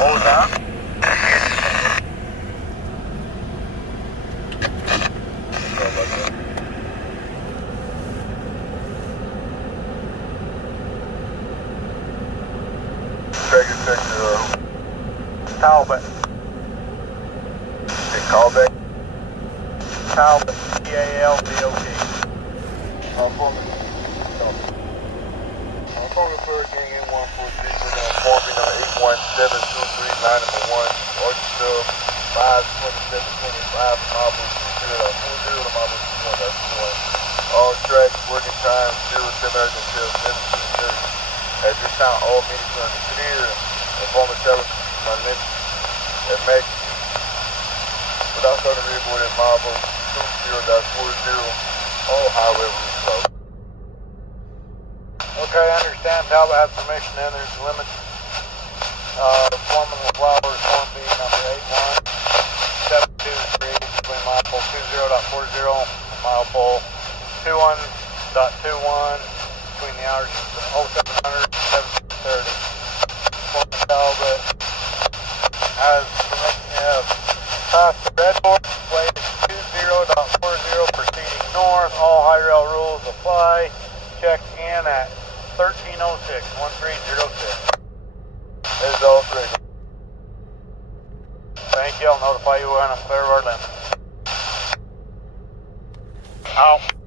What was that? Talbot. Callback. Talbot. Talbot. I'm calling for gang in 143 for the forming number 81723 number 1, Arkansas 52725 Marble 20 to Marble 1. All tracks, working time 07 until 1730. At this time, all meetings are clear. Informant 7 my limit at Max. Without starting report at Marble 20.40. All highway routes closed. Okay, I understand. Talbot has permission to enter the limits. Foreman Flowers, Form B number 81723 between mile pole 20.40 and mile pole 21.21 between the hours of 0700 and 1730. Foreman Talbot has permission to have passed the red board, plate 20.40 proceeding north. All high rail rules apply. Check in at 1306, 1306. It's all clear. Thank you. I'll notify you when I'm clear of our limit. Out.